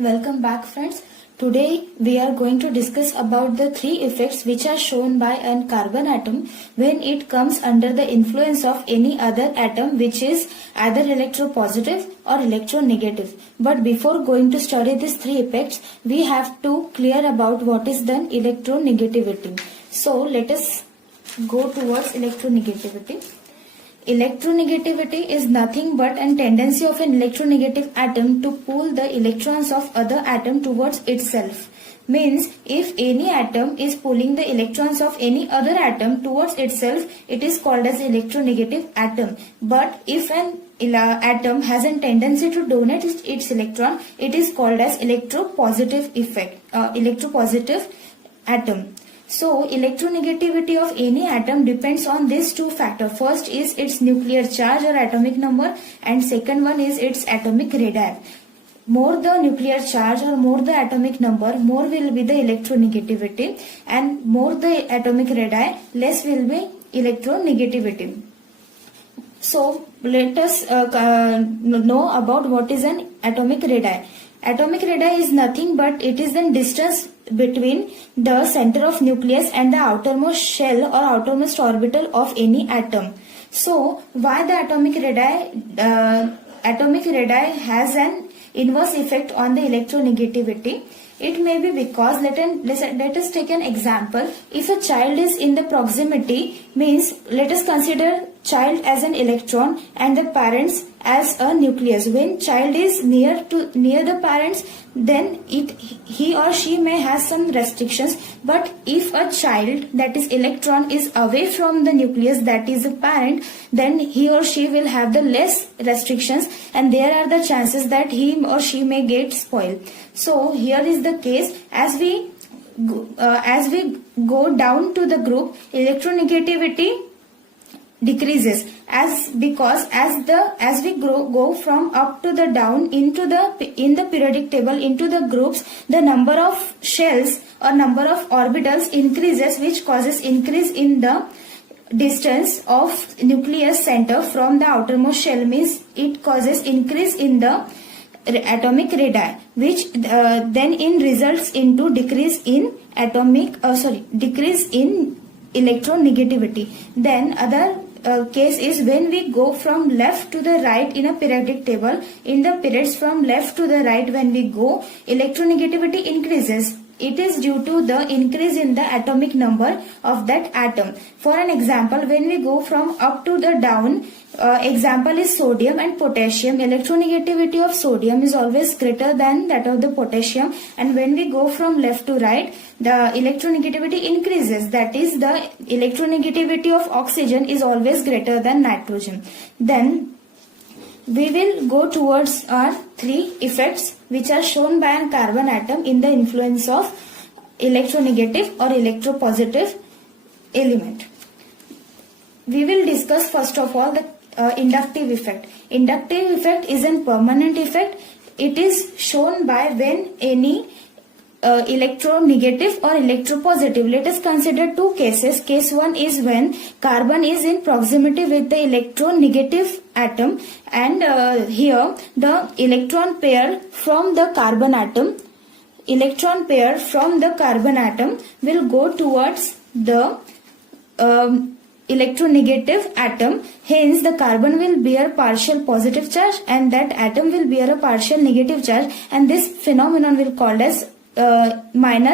Welcome back, friends. Today we are going to discuss about the three effects which are shown by a carbon atom when it comes under the influence of any other atom which is either electropositive or electronegative. But before going to study these three effects, we have to clear about what is then electronegativity. So let us go towards electronegativity. Electronegativity is nothing but a tendency of an electronegative atom to pull the electrons of other atom towards itself. Means if any atom is pulling the electrons of any other atom towards itself, it is called as electronegative atom. But if an atom has a tendency to donate its electron, it is called as electropositive atom. So, electronegativity of any atom depends on these two factors. First is its nuclear charge or atomic number, and second one is its atomic radii. More the nuclear charge or more the atomic number, more will be the electronegativity, and more the atomic radii, less will be electronegativity. So, let us know about what is an atomic radii. Atomic radii is nothing but it is the distance between the center of nucleus and the outermost shell or outermost orbital of any atom. So, why the atomic radii has an inverse effect on the electronegativity? It may be because, let us take an example. If a child is in the proximity, means let us consider child as an electron and the parents as a nucleus. When child is near the parents, then he or she may have some restrictions. But if a child, that is electron, is away from the nucleus, that is the parent, then he or she will have the less restrictions, and there are the chances that he or she may get spoiled. So here is the case. As we go down to the group, electronegativity decreases as we go from up to the down in the periodic table into the groups, the number of shells or number of orbitals increases, which causes increase in the distance of nucleus center from the outermost shell. Means it causes increase in the atomic radii, which then results into decrease in electronegativity. Then other case is when we go from left to the right in a periodic table. In the periods from left to the right, when we go, electronegativity increases. It is due to the increase in the atomic number of that atom. For an example, when we go from up to the down, example is sodium and potassium. Electronegativity of sodium is always greater than that of the potassium, and when we go from left to right, the electronegativity increases. That is, the electronegativity of oxygen is always greater than nitrogen. Then we will go towards our three effects which are shown by a carbon atom in the influence of electronegative or electropositive element. We will discuss first of all the inductive effect. Inductive effect is a permanent effect. It is shown by when any electronegative or electropositive. Let us consider two cases. Case 1 is when carbon is in proximity with the electronegative atom, and here the electron pair from the carbon atom will go towards the electronegative atom. Hence the carbon will bear partial positive charge and that atom will bear a partial negative charge, and this phenomenon will called as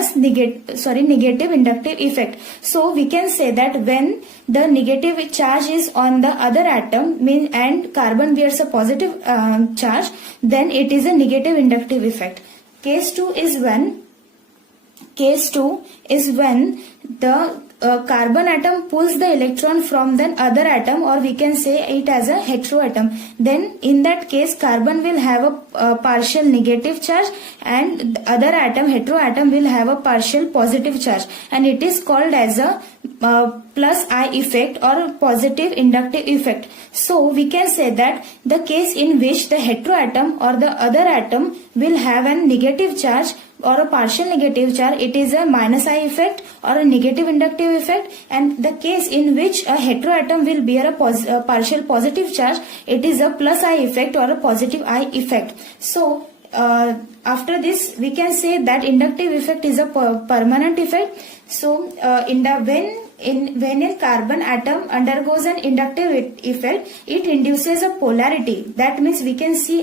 negative inductive effect. So we can say that when the negative charge is on the other atom and carbon bears a positive charge, then it is a negative inductive effect. Case 2 is when the carbon atom pulls the electron from the other atom, or we can say it as a heteroatom. Then in that case, carbon will have a partial negative charge and the other atom, heteroatom, will have a partial positive charge, and it is called as a plus I effect or positive inductive effect. So we can say that the case in which the heteroatom or the other atom will have a negative charge or a partial negative charge, it is a minus I effect or a negative inductive effect, and the case in which a heteroatom will bear a partial positive charge, it is a plus I effect or a positive I effect. So after this we can say that inductive effect is a permanent effect. So when a carbon atom undergoes an inductive effect, it induces a polarity. That means we can see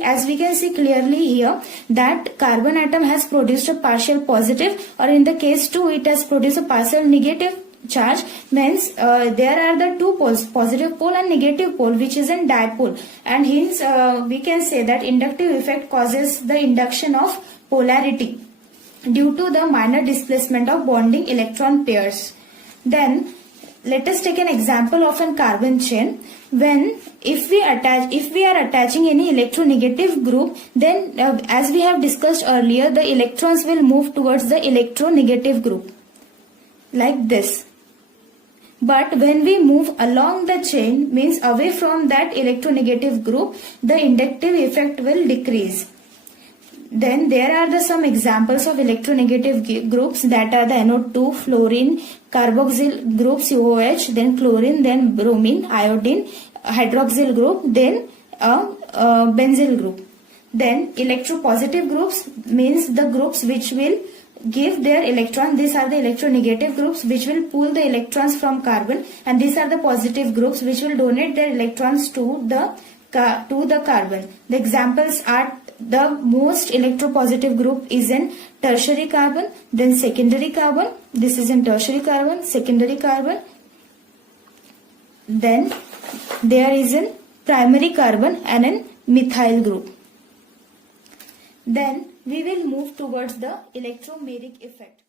clearly here that carbon atom has produced a partial positive, or in the case 2 it has produced a partial negative charge. Means there are the two poles, positive pole and negative pole, which is a dipole, and hence we can say that inductive effect causes the induction of polarity due to the minor displacement of bonding electron pairs. Then let us take an example of a carbon chain. If we are attaching any electronegative group, then as we have discussed earlier, the electrons will move towards the electronegative group like this. But when we move along the chain, means away from that electronegative group, the inductive effect will decrease. Then there are some examples of electronegative groups, that are the NO2, fluorine, carboxyl group COH, then chlorine, then bromine, iodine, hydroxyl group, then benzyl group. Then electropositive groups means the groups which will give their electron. These are the electronegative groups which will pull the electrons from carbon, and these are the positive groups which will donate their electrons to the carbon. The examples are, the most electropositive group is in tertiary carbon, then secondary carbon. This is in tertiary carbon, secondary carbon. Then there is in primary carbon and in methyl group. Then we will move towards the electromeric effect.